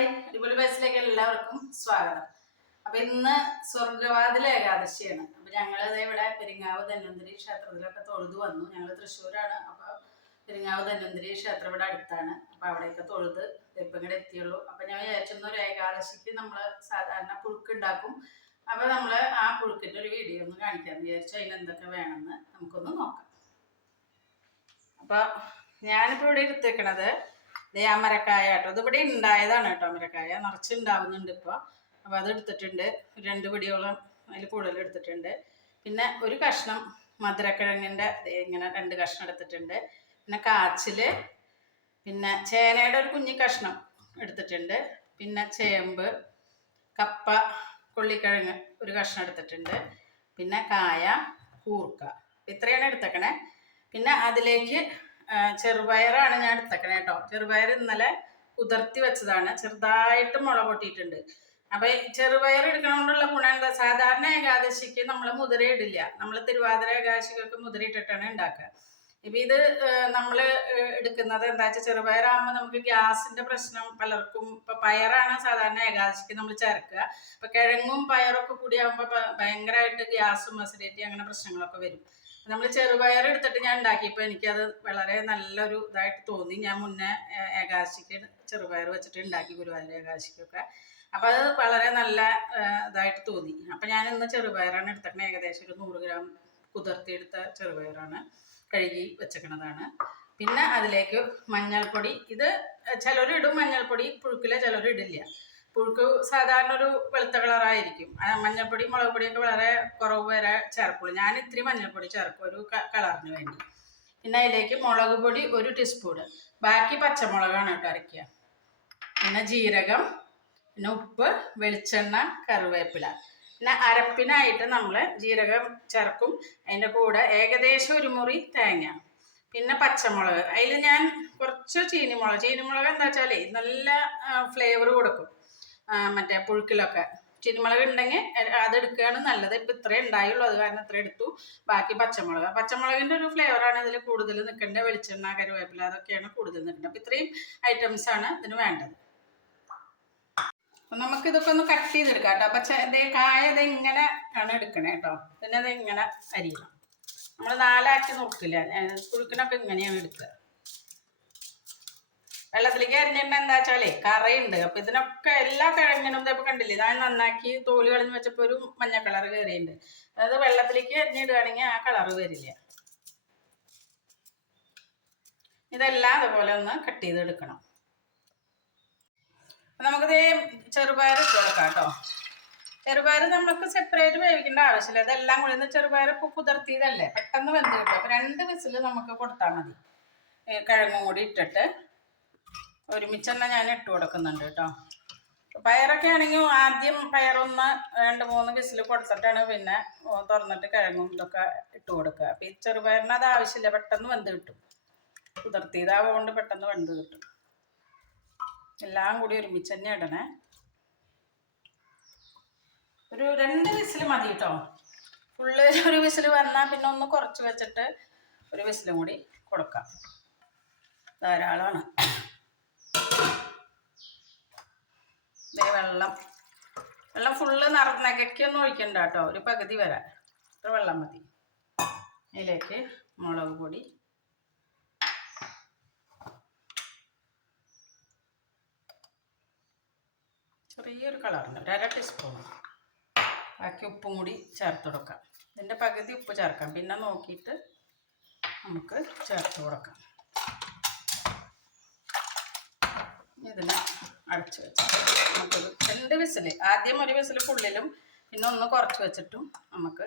Hi. അടിപൊളി ബസ്സിലേക്ക് എല്ലാവർക്കും സ്വാഗതം. അപ്പൊ ഇന്ന് സ്വർഗവാതിൽ ഏകാദശിയാണ്. അപ്പൊ ഞങ്ങൾ ഇവിടെ പെരിങ്ങാവ് ധന്വന്തരി ക്ഷേത്രത്തിലൊക്കെ തൊഴുതു വന്നു. ഞങ്ങൾ തൃശ്ശൂരാണ്. അപ്പൊ പെരിങ്ങാവ് ധന്വന്തരി ക്ഷേത്രം ഇവിടെ അടുത്താണ്. അപ്പൊ അവിടെയൊക്കെ തൊഴുത് ഇപ്പം എത്തിയുള്ളൂ. അപ്പൊ ഞാൻ വിചാരിച്ചൊന്ന് ഒരു ഏകാദശിക്ക് നമ്മൾ സാധാരണ പുഴുക്ക് ഉണ്ടാക്കും അപ്പൊ നമ്മൾ ആ പുഴുക്കിന്റെ ഒരു വീഡിയോ ഒന്ന് കാണിക്കാമെന്ന് വിചാരിച്ചു. അതിന് എന്തൊക്കെ വേണമെന്ന് നമുക്കൊന്ന് നോക്കാം. അപ്പൊ ഞാനിപ്പോ ഇവിടെ എടുത്തേക്കണത് ദേ അമരക്കായ മരക്കായ കേട്ടോ. ഇതിവിടെ ഉണ്ടായതാണ് കേട്ടോ അമരക്കായ നിറച്ച് ഉണ്ടാവുന്നുണ്ട് ഇപ്പോൾ അപ്പോൾ അത് എടുത്തിട്ടുണ്ട്. രണ്ട് പിടിയോളം അതിൽ കൂടുതൽ എടുത്തിട്ടുണ്ട്. പിന്നെ ഒരു കഷ്ണം മധുരക്കിഴങ്ങിന്റെ ഇങ്ങനെ രണ്ട് കഷ്ണം എടുത്തിട്ടുണ്ട്. പിന്നെ കാച്ചിൽ പിന്നെ ചേനയുടെ ഒരു കുഞ്ഞി കഷ്ണം എടുത്തിട്ടുണ്ട്. പിന്നെ ചേമ്പ് കപ്പ കൊള്ളിക്കിഴങ്ങ് ഒരു കഷ്ണം എടുത്തിട്ടുണ്ട്. പിന്നെ കായ കൂർക്ക. ഇത്രയാണ് എടുത്തേക്കണേ. പിന്നെ അതിലേക്ക് ചെറുപയറാണ് ഞാൻ എടുത്തേക്കണേ കേട്ടോ ചെറുപയർ ഇന്നലെ കുതിർത്തി വെച്ചതാണ്. ചെറുതായിട്ട് മുള പൊട്ടിയിട്ടുണ്ട്. അപ്പൊ ചെറുപയർ എടുക്കണോണ്ടുള്ള ഗുണം എന്താ? സാധാരണ ഏകാദശിക്ക് നമ്മൾ മുതിര ഇടില്ല. നമ്മൾ തിരുവാതിര ഏകാദശിക്കൊക്കെ മുതിര ഇട്ടിട്ടാണ് ഉണ്ടാക്കുക ഇപ്പൊ ഇത് നമ്മൾ എടുക്കുന്നത് എന്താ വെച്ചാൽ ചെറുപയറാകുമ്പോൾ നമുക്ക് ഗ്യാസിന്റെ പ്രശ്നം പലർക്കും ഇപ്പൊ പയറാണ് സാധാരണ ഏകാദശിക്ക് നമ്മൾ ചേർക്കുക ഇപ്പൊ കിഴങ്ങും പയറൊക്കെ കൂടി ആകുമ്പോൾ ഭയങ്കരമായിട്ട് ഗ്യാസും അസിഡിറ്റി അങ്ങനെ പ്രശ്നങ്ങളൊക്കെ വരും. നമ്മൾ ചെറുപയർ എടുത്തിട്ട് ഞാൻ ഉണ്ടാക്കിയപ്പോൾ എനിക്കത് വളരെ നല്ലൊരു ഇതായിട്ട് തോന്നി. ഞാൻ മുന്നേ ഏകാശിക്ക് ചെറുപയർ വെച്ചിട്ട് ഉണ്ടാക്കി ഗുരുവായൂർ ഏകാശിക്കൊക്കെ അപ്പം അത് വളരെ നല്ല ഇതായിട്ട് തോന്നി. അപ്പം ഞാൻ ഇന്ന് ചെറുപയറാണ് എടുത്തിട്ട് ഏകദേശം ഒരു നൂറ് ഗ്രാം കുതിർത്തിയെടുത്ത ചെറുപയറാണ് കഴുകി വെച്ചേക്കണതാണ്. പിന്നെ അതിലേക്ക് മഞ്ഞൾപ്പൊടി. ഇത് ചിലരിടും മഞ്ഞൾപ്പൊടി. പുഴുക്കിലെ ചിലരിടില്ല പുഴുക്ക് സാധാരണ ഒരു വെളുത്ത കളറായിരിക്കും മഞ്ഞൾപ്പൊടി മുളക് പൊടിയൊക്കെ വളരെ കുറവ് വരെ ചേർക്കുള്ളൂ. ഞാൻ ഇത്തിരി മഞ്ഞൾപ്പൊടി ചേർക്കും ഒരു കളറിന് വേണ്ടി. പിന്നെ അതിലേക്ക് മുളക് പൊടി ഒരു ടീസ്പൂണ് ബാക്കി പച്ചമുളകാണ് കേട്ടോ അരയ്ക്കുക. പിന്നെ ജീരകം പിന്നെ ഉപ്പ് വെളിച്ചെണ്ണ കറിവേപ്പില. പിന്നെ അരപ്പിനായിട്ട് നമ്മൾ ജീരകം ചേർക്കും. അതിന്റെ കൂടെ ഏകദേശം ഒരു മുറി തേങ്ങ. പിന്നെ പച്ചമുളക്. അതിൽ ഞാൻ കുറച്ച് ചീനിമുളക്. ചീനിമുളക് എന്താ വെച്ചാൽ നല്ല ഫ്ലേവർ കൊടുക്കും. മറ്റേ പുഴുക്കിലൊക്കെ. ചീനിമുളക് ഉണ്ടെങ്കിൽ അത് എടുക്കുകയാണ് നല്ലത്. ഇപ്പം ഇത്രേ ഉണ്ടായുള്ളൂ. അത് കാരണം ഇത്ര എടുത്തു. ബാക്കി പച്ചമുളക്. പച്ചമുളകിന്റെ ഒരു ഫ്ലേവറാണ് ഇതിൽ കൂടുതൽ നിൽക്കേണ്ടത് വെളിച്ചെണ്ണ കരുവേപ്പില അതൊക്കെയാണ് കൂടുതൽ നിൽക്കേണ്ടത് അപ്പം ഇത്രയും ഐറ്റംസ് ആണ് ഇതിന് വേണ്ടത്. അപ്പം നമുക്ക് ഇതൊക്കെ ഒന്ന് കട്ട് ചെയ്തെടുക്കാം കേട്ടോ. അപ്പം കായ ഇത് ഇങ്ങനെ ആണ് എടുക്കണേ കേട്ടോ. പിന്നെ അത് ഇങ്ങനെ അരിയണം. നമ്മൾ നാലാക്കി നോക്കില്ല? കുഴുക്കിനൊക്കെ ഇങ്ങനെയാണ് എടുക്കുക. വെള്ളത്തിലേക്ക് അരിഞ്ഞിട്ട് എന്താ വെച്ചാലേ കറയുണ്ട്. അപ്പൊ ഇതിനൊക്കെ എല്ലാ കിഴങ്ങിനും ഇപ്പൊ കണ്ടില്ലേ? ഞാൻ നന്നാക്കി തോൽ കളഞ്ഞു വെച്ചപ്പോ ഒരു മഞ്ഞ കളർ കയറിയുണ്ട് അതായത് വെള്ളത്തിലേക്ക് അരിഞ്ഞിടുകയാണെങ്കിൽ ആ കളർ വരില്ല. ഇതെല്ലാം അതുപോലെ ഒന്ന് കട്ട് ചെയ്തെടുക്കണം. നമുക്കിത് ചെറുപയർ ഇട്ട് കേട്ടോ. ചെറുപയർ നമുക്ക് സെപ്പറേറ്റ് വേവിക്കേണ്ട ആവശ്യമില്ല. ഇതെല്ലാം കൂടി ഒന്ന് ചെറുപയർ ഇപ്പൊ കുതിർത്തിയതല്ലേ? പെട്ടെന്ന് വെന്ത് കിട്ടും. രണ്ട് വിസിൽ നമുക്ക് കൊടുത്താൽ മതി. കിഴങ്ങും കൂടി ഇട്ടിട്ട്. ഒരുമിച്ച് തന്നെ ഞാൻ ഇട്ട് കൊടുക്കുന്നുണ്ട് കേട്ടോ. പയറൊക്കെ ആണെങ്കിൽ ആദ്യം പയറൊന്ന് രണ്ട് മൂന്ന് വിസിൽ കൊടുത്തിട്ടാണ് പിന്നെ തുറന്നിട്ട് കിഴങ്ങും ഇതൊക്കെ ഇട്ട് കൊടുക്കുക. അപ്പം ഈ ചെറുപയറിന് അത് ആവശ്യമില്ല പെട്ടെന്ന് വെന്ത് കിട്ടും. കുതിർത്തിയതാവുകൊണ്ട് പെട്ടെന്ന് വെന്ത് കിട്ടും. എല്ലാം കൂടി ഒരുമിച്ച് തന്നെ ഇടണേ. ഒരു രണ്ട് വിസിൽ മതി കേട്ടോ. ഫുള്ള് ഒരു വിസിൽ വന്നാൽ പിന്നെ ഒന്ന് കുറച്ച് വെച്ചിട്ട് ഒരു വിസിലും കൂടി കൊടുക്കാം. ധാരാളമാണ് ദേ വെള്ളം. വെള്ളം ഫുള്ള് നിറ നകയ്ക്കൊന്നും ഒഴിക്കണ്ട കേട്ടോ ഒരു പകുതി വരാൻ ഇത്ര വെള്ളം മതി. ഇതിലേക്ക് മുളക് പൊടി. ചെറിയൊരു കളറുണ്ട് ഒരു അര ടീസ്പൂൺ ബാക്കി ഉപ്പും കൂടി ചേർത്ത് കൊടുക്കാം. ഇതിന്റെ പകുതി ഉപ്പ് ചേർക്കാം. പിന്നെ നോക്കിയിട്ട് നമുക്ക് ചേർത്ത് കൊടുക്കാം. ഇതിനെ അടച്ചു വെച്ചിട്ട് നമുക്കൊരു രണ്ട് വിസിൽ ആദ്യം ഒരു വിസിൽ ഫുള്ളിലും പിന്നെ ഒന്ന് കുറച്ച് വെച്ചിട്ടും നമുക്ക്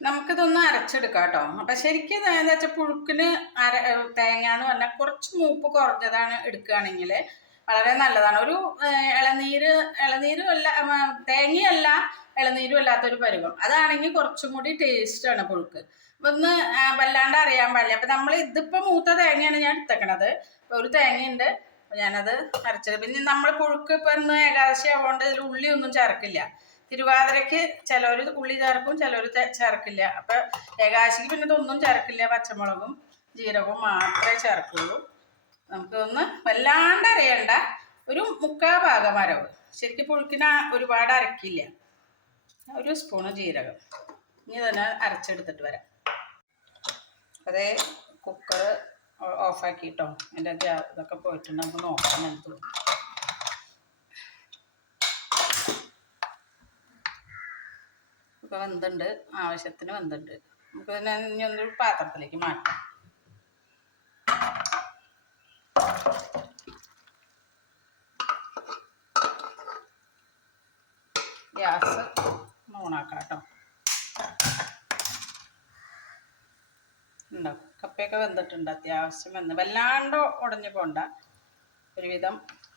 നമുക്കിതൊന്ന് അരച്ചെടുക്കാം കേട്ടോ. അപ്പം ശരിക്കും എന്താ വെച്ചാൽ പുഴുക്കിന് അര തേങ്ങ എന്ന് പറഞ്ഞാൽ കുറച്ച് മൂപ്പ് കുറഞ്ഞതാണ് എടുക്കുകയാണെങ്കിൽ വളരെ നല്ലതാണ്. ഒരു ഇളനീര് ഇളനീരും അല്ല തേങ്ങയല്ല ഇളനീരും അല്ലാത്തൊരു പരുവം. അതാണെങ്കിൽ കുറച്ചും കൂടി ടേസ്റ്റാണ് പുഴുക്ക്. ഒന്ന് വല്ലാണ്ട് അറിയാൻ പാടില്ല. അപ്പം നമ്മൾ ഇതിപ്പോ മൂത്ത തേങ്ങയാണ് ഞാൻ എടുത്തേക്കണത്. ഒരു തേങ്ങയുണ്ട്. ഞാനത് അരച്ചത്. പിന്നെ നമ്മൾ പുഴുക്ക് ഇപ്പം ഇന്ന് ഏകാദശി ആവുകൊണ്ട് ഇതിൽ ഉള്ളി ഒന്നും ചേർക്കില്ല. തിരുവാതിരക്ക് ചിലവർ ഉള്ളി ചേർക്കും ചിലവർ ചേർക്കില്ല. അപ്പൊ ഏകാശിക്ക് പിന്നെ ഇതൊന്നും ചേർക്കില്ല. പച്ചമുളകും ജീരകവും മാത്രമേ ചേർക്കുള്ളൂ. നമുക്കൊന്ന് വല്ലാണ്ട് അറിയണ്ട ഒരു മുക്കാ ഭാഗം അരവ്. ശരിക്കും പുഴുക്കിന ഒരുപാട് അരക്കില്ല. ഒരു സ്പൂണ് ജീരകം. ഇനി തന്നെ അരച്ചെടുത്തിട്ട് വരാം. അതേ കുക്കർ ഓഫാക്കിട്ടോ എന്റെ ഇതൊക്കെ പോയിട്ടുണ്ട്. നമുക്ക് നോക്കാം നമുക്ക് ഇപ്പോൾ വെന്തുണ്ട്. ആവശ്യത്തിന് വെന്തുണ്ട്. നമുക്ക് പിന്നെ ഇനി ഒന്ന് പാത്രത്തിലേക്ക് മാറ്റാം. ഗ്യാസ് ഓണാക്കാം കേട്ടോ ഉണ്ടോ? കപ്പയൊക്കെ വെന്തിട്ടുണ്ട് അത്യാവശ്യം വെന്ത്. വല്ലാണ്ട് ഉടഞ്ഞു പോണ്ട. ഒരുവിധം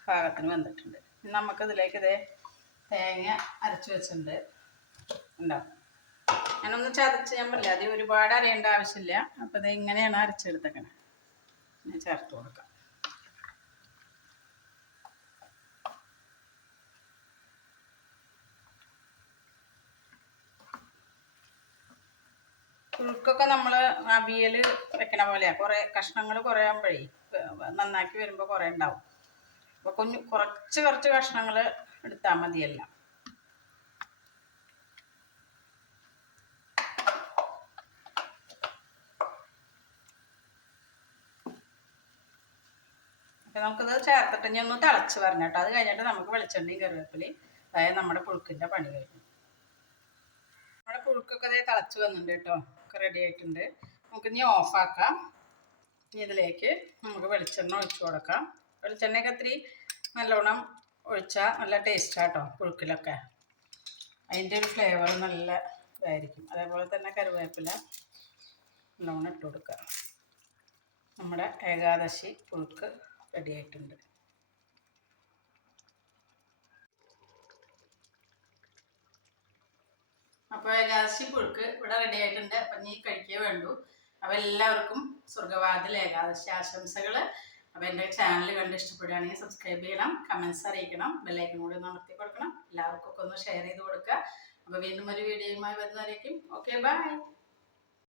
പാകത്തിന് വെന്തിട്ടുണ്ട്. നമുക്കിതിലേക്ക് ഇതേ തേങ്ങ അരച്ച് വെച്ചിട്ടുണ്ട്. ഉണ്ടോ? ഞാനൊന്ന് ചതച്ച് ഞാൻ പറയാം അത് ഒരുപാട് അറിയേണ്ട ആവശ്യമില്ല. അപ്പോൾ ഇത് ഇങ്ങനെയാണ് അരച്ചെടുത്തേക്കണേ. ഞാൻ ചേർത്ത് കൊടുക്കാം. പുഴുക്കൊക്കെ നമ്മൾ അവിയൽ വെക്കണ പോലെയാണ് കുറേ കഷ്ണങ്ങൾ കുറേ നന്നാക്കി വരുമ്പോൾ കുറേ ഉണ്ടാവും അപ്പോൾ കുഞ്ഞു കുറച്ച് കുറച്ച് കഷ്ണങ്ങൾ എടുത്താൽ മതിയല്ല. അപ്പം നമുക്കിത് ചേർത്തിട്ട് ഇനി ഒന്ന് തിളച്ച് പറഞ്ഞു കേട്ടോ. അത് കഴിഞ്ഞിട്ട് നമുക്ക് വെളിച്ചെണ്ണയും കറിവേപ്പിലയും അതായത് നമ്മുടെ പുഴുക്കിന്റെ പണി കഴിഞ്ഞു. നമ്മുടെ പുഴുക്കൊക്കെ അതേ തിളച്ച് വന്നിട്ടുണ്ട് കേട്ടോ. ഒക്കെ റെഡി ആയിട്ടുണ്ട്. നമുക്ക് ഇനി ഓഫാക്കാം ഇതിലേക്ക് നമുക്ക് വെളിച്ചെണ്ണ ഒഴിച്ചു കൊടുക്കാം. വെളിച്ചെണ്ണയൊക്കെ ഇത്തിരി നല്ലോണം ഒഴിച്ചാൽ നല്ല ടേസ്റ്റാട്ടോ പുഴുക്കിലൊക്കെ. അതിന്റെ ഒരു ഫ്ലേവർ നല്ല ഇതായിരിക്കും. അതേപോലെ തന്നെ കരുവേപ്പില നല്ലോണം ഇട്ട് കൊടുക്കുക നമ്മുടെ ഏകാദശി പുഴുക്ക് റെഡി ആയിട്ടുണ്ട്. അപ്പോൾ ഏകാദശി പുഴുക്ക് ഇവിടെ റെഡി ആയിട്ടുണ്ട്. അപ്പം നീ കഴിക്കേ വേണ്ടു. അപ്പോൾ എല്ലാവർക്കും സ്വർഗവാതിൽ ഏകാദശി ആശംസകൾ അപ്പോൾ എന്റെ ചാനൽ കണ്ട് ഇഷ്ടപ്പെടുകയാണെങ്കിൽ സബ്സ്ക്രൈബ് ചെയ്യണം കമൻസ് അറിയിക്കണം ബെല്ലൈക്കൻ കൂടി ഒന്ന് അമർത്തി കൊടുക്കണം. എല്ലാവർക്കും ഒക്കെ ഒന്ന് ഷെയർ ചെയ്ത് കൊടുക്കുക. അപ്പോൾ വീണ്ടും ഒരു വീഡിയോയുമായി വരുന്നവരേക്കും. Okay bye